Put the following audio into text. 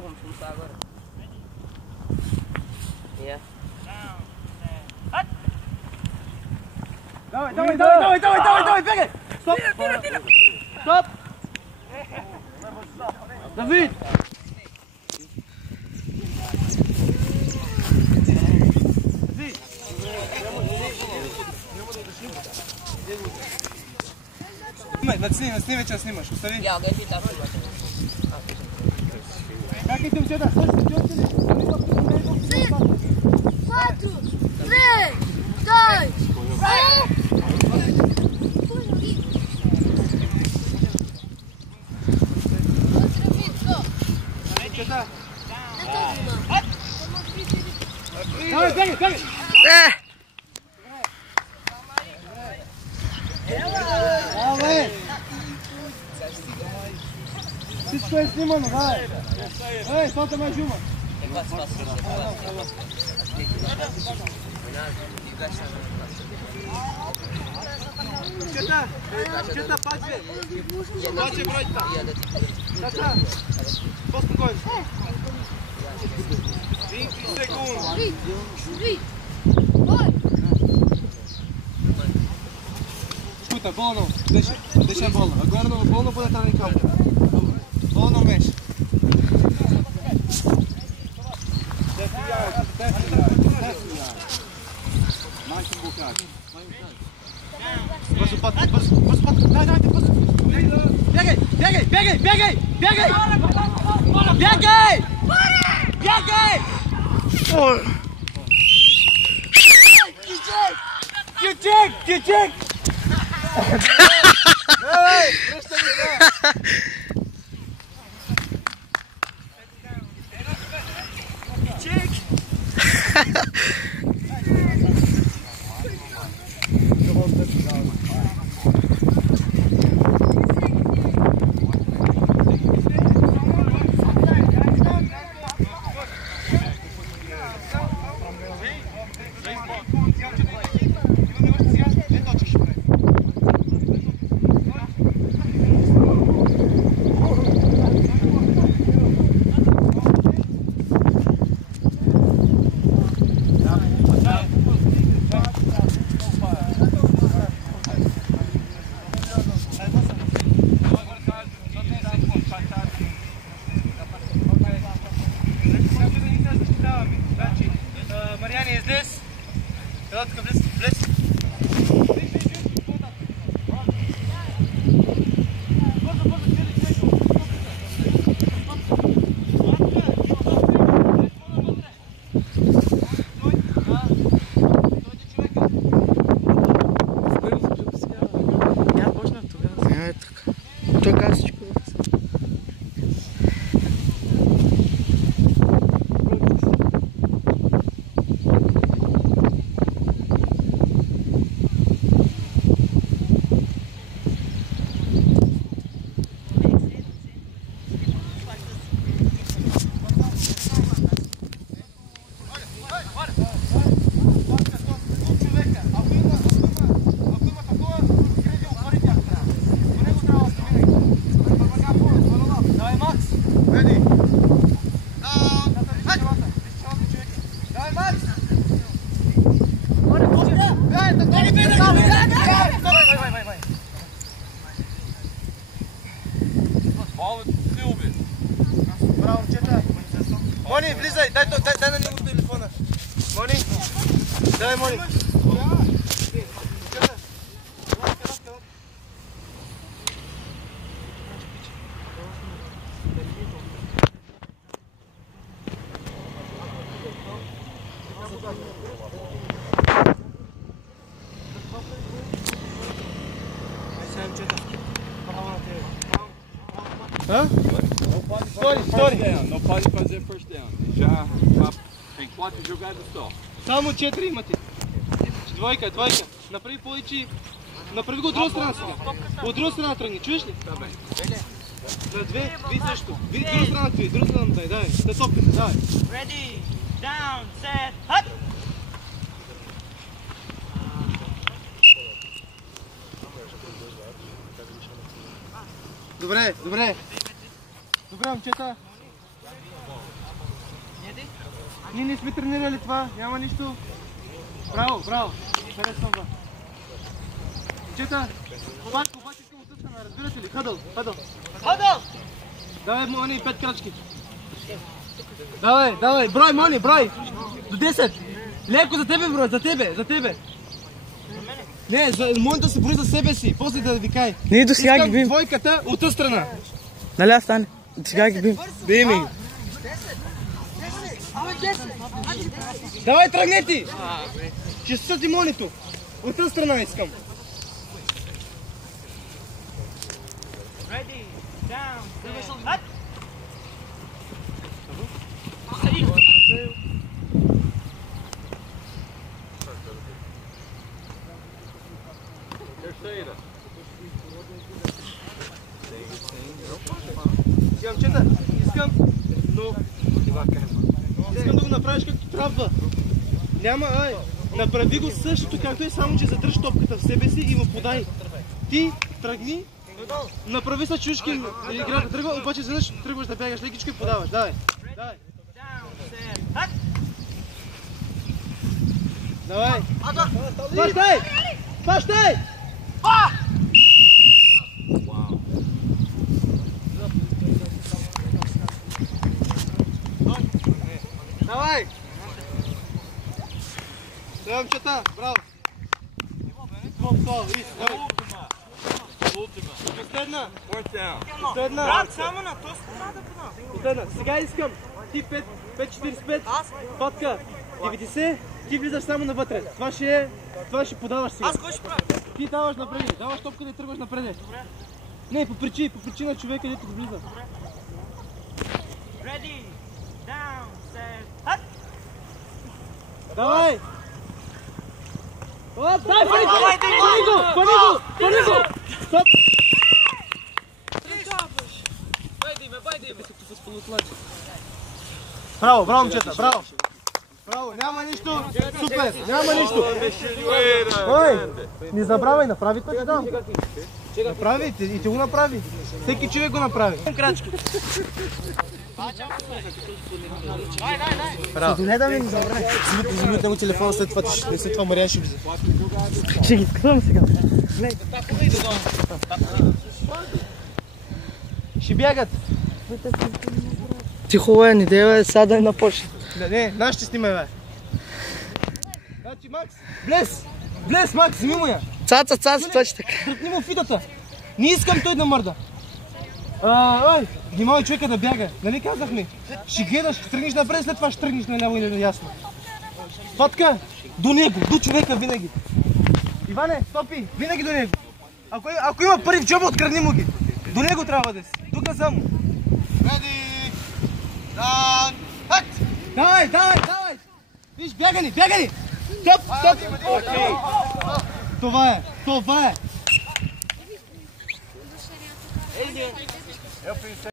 vamos começar agora. Yeah. Давай, бегай! Стоп! Стоп! Давид! Снимай, че снимаш, остави. Я, гаси така. Как идем сюда? Слышите, идете ли? 4, 3, 2, Давай, бегай! Давай! Всичко е снимано, давай! Ей, солта ме жума! Чета, паче! Паче бройка! Чета! По-спокойно! 20 секунди! Escuta, bola não, deixa a bola. Agora não, a bola não pode entrar em campo. Bola não mexe. Mais um bocado. Passa o pato, passa o pato. Dai, passa. Peguei! Чик! Давай, просто не так. Чик! Mariani, is this? Blitz. Мони, влизай, дай на него телефона. Мони, дай Мони. Hã? Não pode fazer first down. Já tem 4 jogadas só. Само 4 имате. Двойка. Направи повече. Направи го от друга страна сега. От друга страна тръгни, чуеш ли? Да, бе. На две, ви също. Ви друга страна твои, друга страна дай, давай. На топката, давай. Ready, down, set, hut! Добре, момчета. Ние не сме тренирали това, няма нищо. Браво, браво. Харесвам това. Момчета, обаче искам отстъпка, разбирате ли? Хъдъл, хъдъл. Хъдъл! Давай, Мони, 5 крачки. Давай, брой, Мони, брой. До 10. Леко за тебе, брой, за тебе. Не, може да се брои за себе си, после да викай. Ние до сега ги бим. Искам двойката от тази страна. Нали аз стане? До сега ги бим. Бими ги. Давай, тръгне ти! Ще съди Монито. От тази страна искам. Ready, down, set, hut! Момчета, искам да го направиш както трябва. Няма, направи го същото както е, само че задръж топката в себе си и му подай. Ти тръгни, направи са чушки, играта тръгва, обаче задъж тръгваш да бягаш лекичко и подаваш. Давай. Давай. Пащай! Давай! Давай, момчета, браво! Последна! Брат, само на този страна да подам. Последна! Сега искам ти 5.45, патка 90, ти влизаш само навътре. Това ще подаваш сега. Аз кой ще правя? Ти даваш напред, даваш топката и тръгваш напред. Добре. Не, по причина човека, дето влиза. Ready, down, set, hut! Давай! Оп, дай, пани го! Стоп! Браво, момчета, браво! Браво, няма нищо, супер, няма нищо! Ой, не забравяй, направи той да. Направи, и ти го направи. Всеки човек го направи. Крачка. Браво. Не да ми не забравяй. Взимите му телефона, след това Мария ще влиза. Ще ги скъвам сега. Ще бягат. Тихо не дева, сега да на почне. Не, нас ще снимай, бе. Значи, Макс, Блес, Макс, вземи му я. Цаца, точно така. Тръпни му фитата. Не искам той да мърда. Внимавай човека да бяга. Нали казахме? Ще гледаш, ще тръгнеш напред, след това ще тръгнеш наляво и налясно. Патка, до него, до човека винаги. Иване, стопи, винаги до него. Ако има пари в джоба, открадни му ги. До него трябва да си. Тук само. Ready, down, hut! Давай! Виж, бягани! Стоп! Това е!